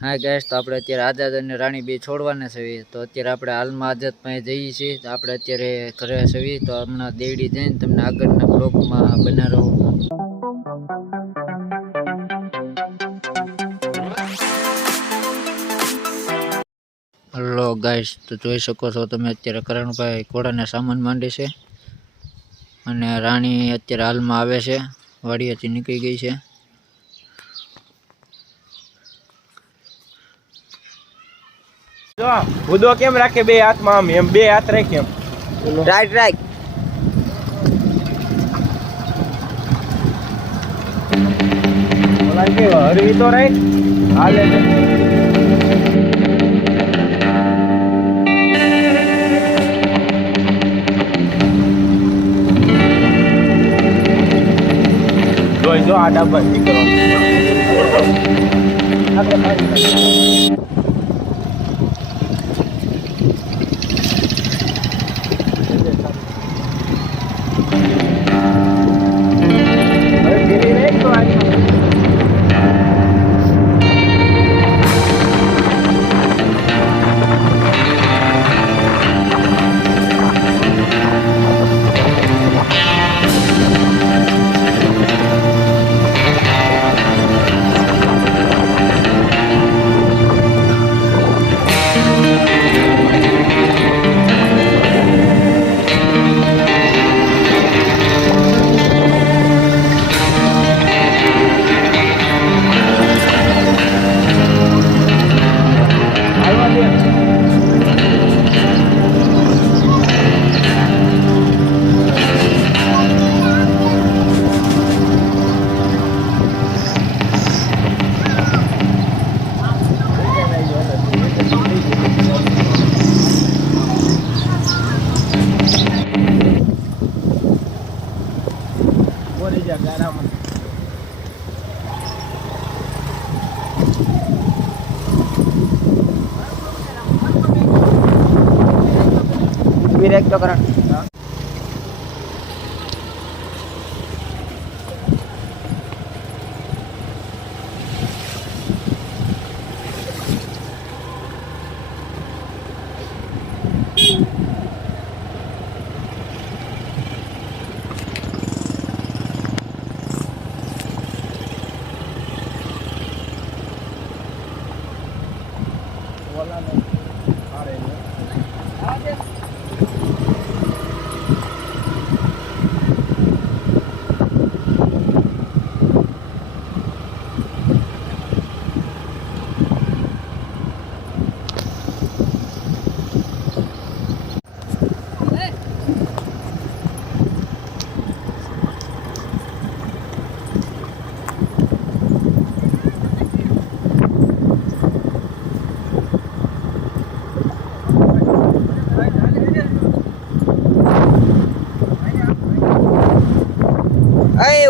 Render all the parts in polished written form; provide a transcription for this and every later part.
હા ગેસ, તો આપણે અત્યારે આઝાદ અને રાણી બે છોડવાના છે. તો અત્યારે આપણે હાલમાં આઝાદ પાસે જઈએ છીએ. તો આપણે અત્યારે ઘરે છીએ. તો હમણાં દેવડી જઈને તમને આગળના બ્લોગમાં બના રહો. હલો ગાઈસ, તો જોઈ શકો છો તમે અત્યારે કરણભાઈ ઘોડાને સામાન માંડે છે અને રાણી અત્યારે હાલમાં આવે છે, વાડીએથી નીકળી ગઈ છે. જો ભૂદો કેમ રાખે બે હાથમાં, આમ એમ બે હાથ રાખે એમ. Right right. ઓલા કે હરવી તો રાઈટ હાલે છે. જો આ ડાબા નીકળો. વિરેક તો કરણ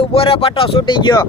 ઉભો રે, પટ્ટો છૂટી ગયો.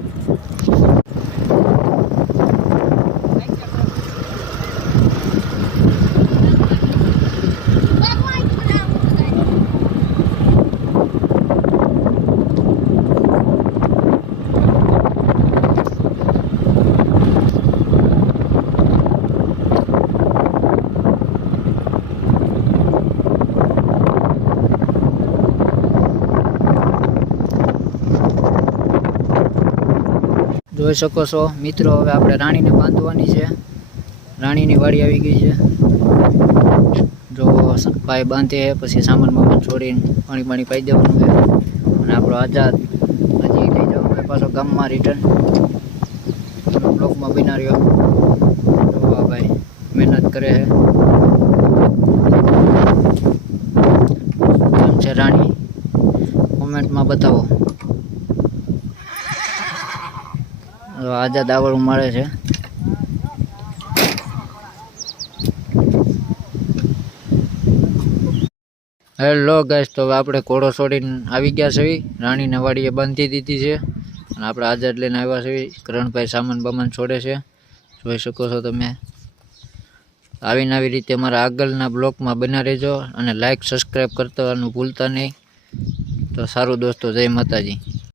જોઈ શકો છો મિત્રો, હવે આપણે રાણીને બાંધવાની છે. રાણીની વાડી આવી ગઈ છે. જો ભાઈ બાંધે પછી સામાન બામાન છોડીને પાણી પાઈ દેવાનું છે અને આપણો આઝાદ હજી લઈ જવાનું છે પાછો ગામમાં રિટર્ન. બ્લોકમાં બના રહ્યો. જો ભાઈ મહેનત કરે છે. કેમ છે રાણી, કોમેન્ટમાં બતાવો. આઝાદ આવડું મળે છે. હેલો ગાઈસ, તો હવે આપણે ઘોડો છોડીને આવી ગયા છે. રાણીને વાડીએ બાંધી દીધી છે અને આપણે આઝાદ લઈને આવ્યા છે. કરણભાઈ સામાન બામાન છોડે છે, જોઈ શકો છો તમે. આવી રીતે અમારા આગળના બ્લોકમાં બના રહેજો અને લાઈક સબસ્ક્રાઈબ કરવાનું ભૂલતા નહીં. તો સારું દોસ્તો, જય માતાજી.